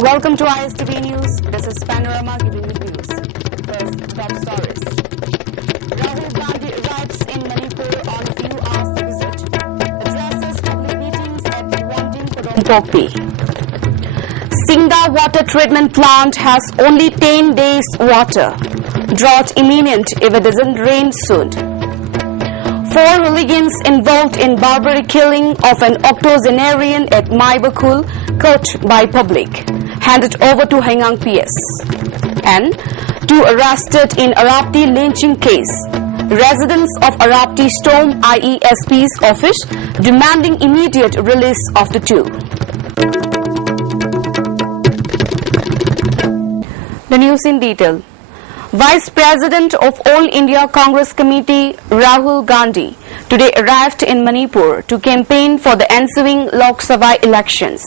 Welcome to ISTV News. This is Panorama giving you news. First, top stories. Rahul Gandhi arrives in Manipur on a few hours visit. Addresses public meetings at Wanjing Kodongpopi. Singda water treatment plant has only 10 days water. Drought imminent if it doesn't rain soon. 4 hooligans involved in barbaric killing of an octogenarian at Maibakul caught by public. Handed over to Hengang PS. And 2 arrested in Arapti lynching case. Residents of Arapti stormed IESP's office demanding immediate release of the 2. The news in detail. Vice President of All India Congress Committee Rahul Gandhi today arrived in Manipur to campaign for the ensuing Lok Sabha elections.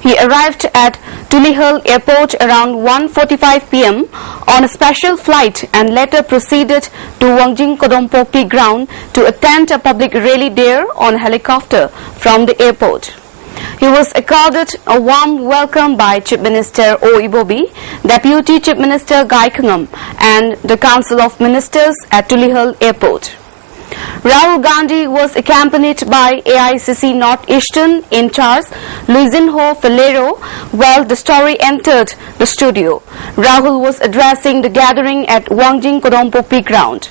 He arrived at Tulihal Airport around 1:45 p.m. on a special flight and later proceeded to Wanjing Kodongpopi ground to attend a public rally there on helicopter from the airport. He was accorded a warm welcome by Chief Minister O. Ibobi, Deputy Chief Minister Gaikangam and the Council of Ministers at Tulihal Airport. Rahul Gandhi was accompanied by AICC North-Eastern in charge Luisinho Filero while the story entered the studio. Rahul was addressing the gathering at Wanjing Kodongpopi ground.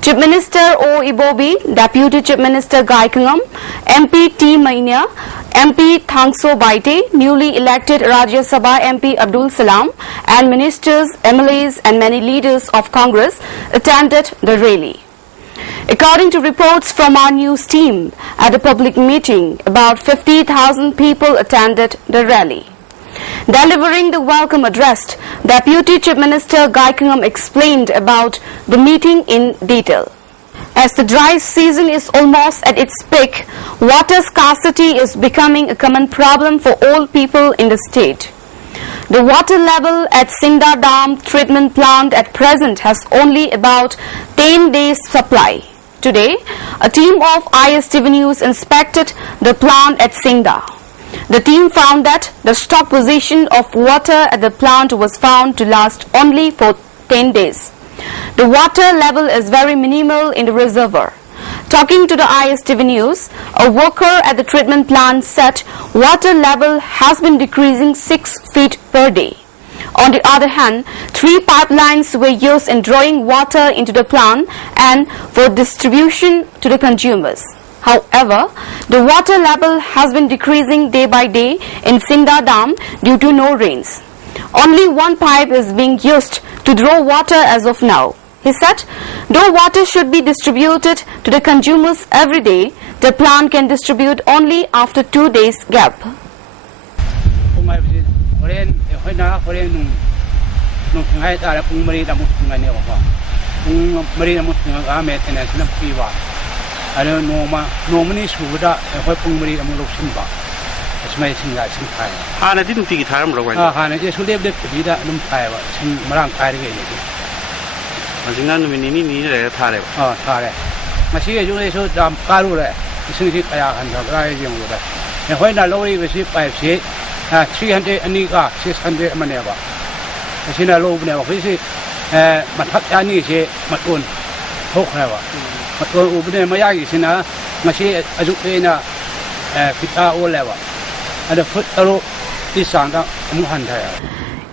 Chief Minister O. Ibobi, Deputy Chief Minister Gaikangam, MP T. Mainya, MP Thangso Baite, newly elected Rajya Sabha MP Abdul Salam, and ministers, MLAs and many leaders of Congress attended the rally. According to reports from our news team, at a public meeting, about 50,000 people attended the rally. Delivering the welcome address, Deputy Chief Minister Gaikangam explained about the meeting in detail. As the dry season is almost at its peak, water scarcity is becoming a common problem for all people in the state. The water level at Singda Dam treatment plant at present has only about 10 days supply. Today, a team of ISTV News inspected the plant at Singda. The team found that the stock position of water at the plant was found to last only for 10 days. The water level is very minimal in the reservoir. Talking to the ISTV News, a worker at the treatment plant said water level has been decreasing 6 feet per day. On the other hand, 3 pipelines were used in drawing water into the plant and for distribution to the consumers. However, the water level has been decreasing day by day in Singda Dam due to no rains. Only 1 pipe is being used to draw water as of now. He said, though water should be distributed to the consumers every day, the plant can distribute only after 2 days gap.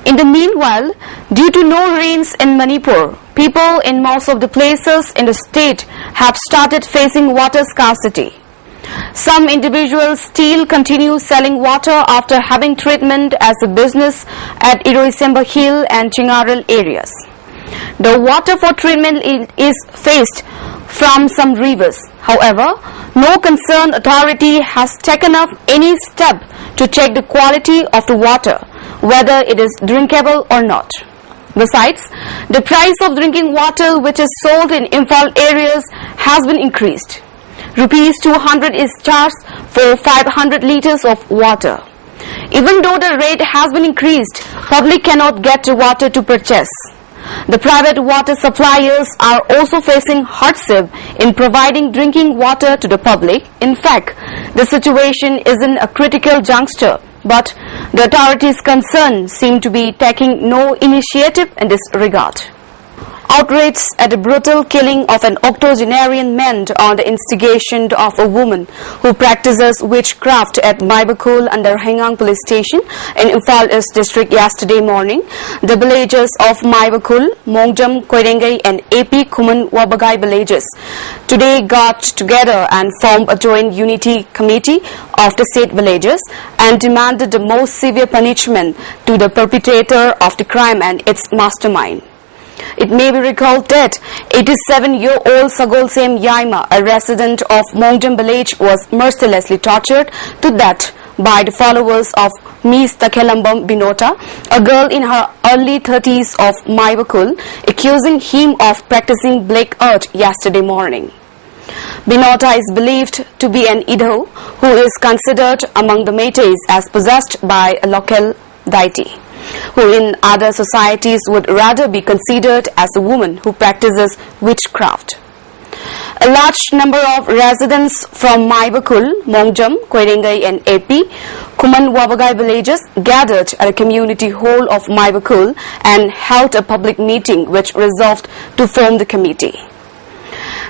In the meanwhile, due to no rains in Manipur, people in most of the places in the state have started facing water scarcity. Some individuals still continue selling water after having treatment as a business at Iroisemba Hill and Chingaral areas. The water for treatment is faced from some rivers. However, no concerned authority has taken up any step to check the quality of the water, whether it is drinkable or not. Besides, the price of drinking water which is sold in Imphal areas has been increased. Rupees 200 is charged for 500 liters of water. Even though the rate has been increased, public cannot get water to purchase. The private water suppliers are also facing hardship in providing drinking water to the public. In fact, the situation is in a critical juncture but the authorities concerned seem to be taking no initiative in this regard. Outrage at the brutal killing of an octogenarian man on the instigation of a woman who practices witchcraft at Maibakul under Hengang police station in Imphal East district yesterday morning. The villages of Maibakul, Mongjam, Koirengay and AP Kuman Wabagai villages today got together and formed a joint unity committee of the state villages and demanded the most severe punishment to the perpetrator of the crime and its mastermind. It may be recalled that 87-year-old Sagolsem Yaima, a resident of Mongjam village, was mercilessly tortured to death by the followers of Ms. Takhelambam Binota, a girl in her early 30s of Maibakul, accusing him of practicing black art yesterday morning. Binota is believed to be an Idho who is considered among the Meiteis as possessed by a local deity, who in other societies would rather be considered as a woman who practices witchcraft. A large number of residents from Maibakul, Mongjam, Koirengay and AP Kuman Wabagai villages gathered at a community hall of Maibakul and held a public meeting which resolved to form the committee.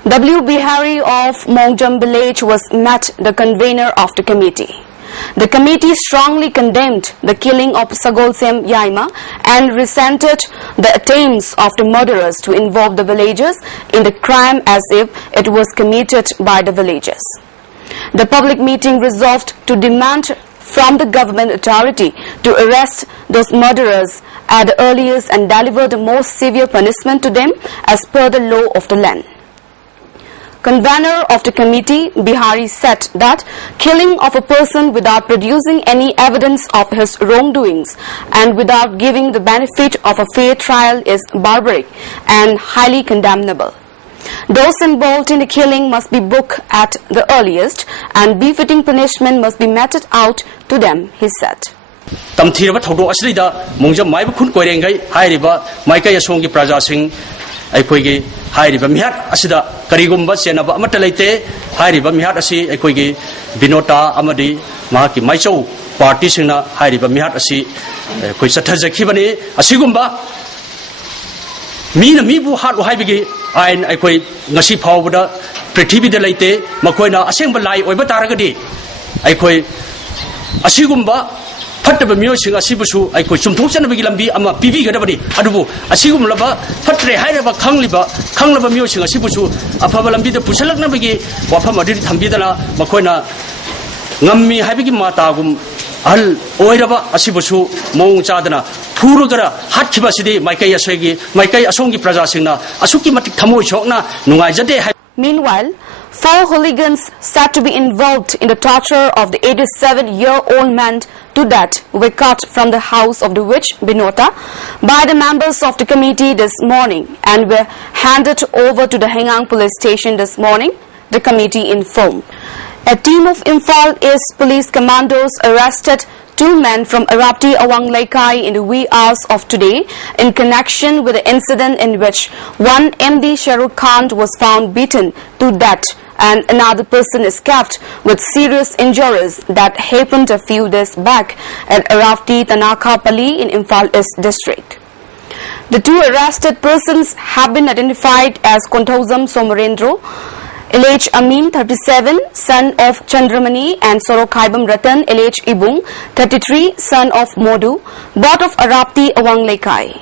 W. Bihari of Mongjam village was the convener of the committee. The committee strongly condemned the killing of Sagolsem Yaima and resented the attempts of the murderers to involve the villagers in the crime as if it was committed by the villagers. The public meeting resolved to demand from the government authority to arrest those murderers at the earliest and deliver the most severe punishment to them as per the law of the land. Convener of the committee, Bihari, said that killing of a person without producing any evidence of his wrongdoings and without giving the benefit of a fair trial is barbaric and highly condemnable. Those involved in the killing must be booked at the earliest and befitting punishment must be meted out to them, he said. Tamthiraba thodo asrida Mongjam Maibakul Koirengay hairiba Maikai Asongi Prajasing Aikoigi hairiba mihat asida karigumba senaba amata leite hairiba mihat asi aikoigi Binota amadi mahaki Maichau party singna hairiba mihat asi koi sathajakhibani asigumba mina mibu hatu haibigi ain aikoi ngasi phawbada prithibida leite makoina asengba lai oiba taragadi aikoi asigumba Fataba Mioshing Asibusu, I could Chumtosan Lambi, Ama Pivi Gadabadi, Adubu, Asigum Lava, Patre Haidaba, Kangliba, Kanglaba Mioshing Asibusu, Apabalambi, the Pusalak Nabigi, Wapamadi Tambidala, Makoina, Nammi Habigi Matagum, Al Oiraba Asibusu, Mong Chadana, Purugara, Hatkibasidi, Maikai Asegi, Maikai Asongi Prajasina, Asuki Matik Tamu Chokna, Nungajade. Meanwhile, 4 hooligans said to be involved in the torture of the 87-year-old man to death were cut from the house of the witch Binota by the members of the committee this morning and were handed over to the Hengang police station this morning, the committee informed. A team of Imphal East police commandos arrested 2 men from Arapti Awang Laikai in the wee hours of today in connection with the incident in which one MD Shahrukh Khan was found beaten to death and another person escaped with serious injuries that happened a few days back at Arapti Tanaka Pali in Imphal East district. The 2 arrested persons have been identified as Konthozam Somarendro, LH Amin, 37, son of Chandramani, and Sorokhaibam Ratan, LH Ibung, 33, son of Modu, both of Arapti Awang Laikai.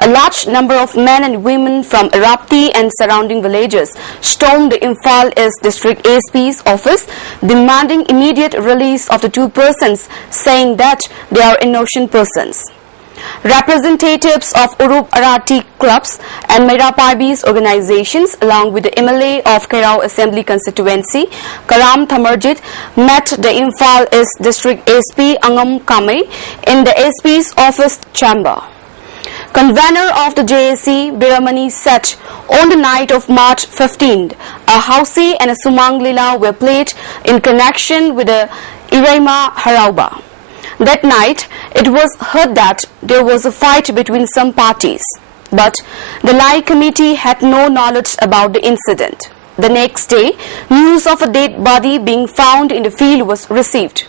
A large number of men and women from Arapti and surrounding villages stormed the Imphal East District ASP's office, demanding immediate release of the 2 persons, saying that they are innocent persons. Representatives of Urup Arati clubs and Mairapaibi's organizations along with the MLA of Kairao Assembly constituency, Karam Thamarjit, met the Imphal East District ASP Angam Kamei in the ASP's office chamber. Convener of the JAC, Biramani, said on the night of March 15th, a Hausi and a Sumang Lila were played in connection with the Iraima Harauba. That night, it was heard that there was a fight between some parties, but the Lai committee had no knowledge about the incident. The next day, news of a dead body being found in the field was received.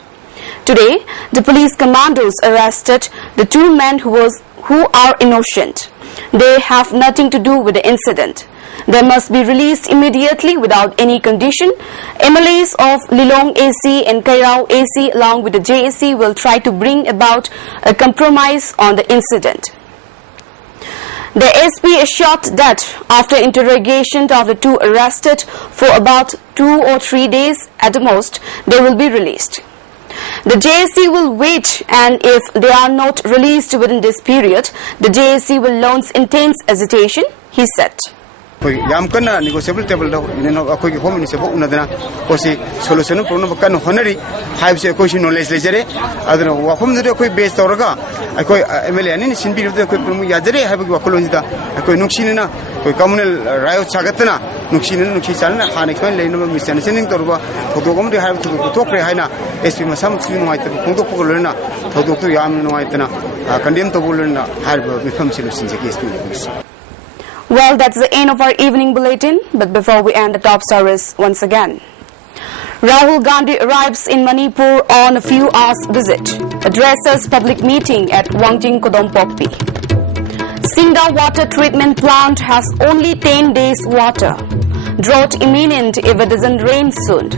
Today, the police commandos arrested the two men who are innocent. They have nothing to do with the incident. They must be released immediately without any condition. MLAs of Lilong AC and Kairao AC along with the JAC will try to bring about a compromise on the incident. The SP assured that after interrogation of the two arrested for about 2 or 3 days at the most, they will be released. The JAC will wait, and if they are not released within this period, the JAC will launch intense agitation, he said. yam kana negotiable table da ne akoi ki home minister una dana kosi solution problem kan honari have se kosi knowledge lejere adana wafum de koi base toraga akoi mla ani sin bi de koi problem yajere have ki wakolon da akoi nukshin na koi communal rayo chagatna nukshin nukshi chalna hanik koi lein no misunderstanding torba thogom de have to talk re haina sp masam sin mai ta pungto pugolna thogok to yam no mai tana condemn to bolna have become solution je sp. Well, that's the end of our evening bulletin, but before we end, the top stories once again. Rahul Gandhi arrives in Manipur on a few hours visit, addresses public meeting at Wangjing Kodompokpi. Singda water treatment plant has only 10 days water. Drought imminent if it doesn't rain soon.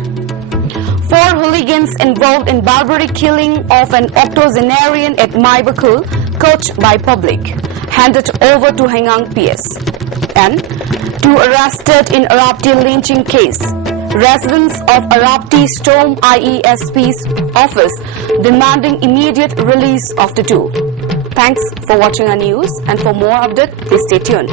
4 hooligans involved in barbaric killing of an octogenarian at Maibakul, caught by public, handed over to Hengang PS. And 2 arrested in Arapti lynching case. Residents of Arapti storm IESP's office demanding immediate release of the 2. Thanks for watching our news, and for more updates, please stay tuned.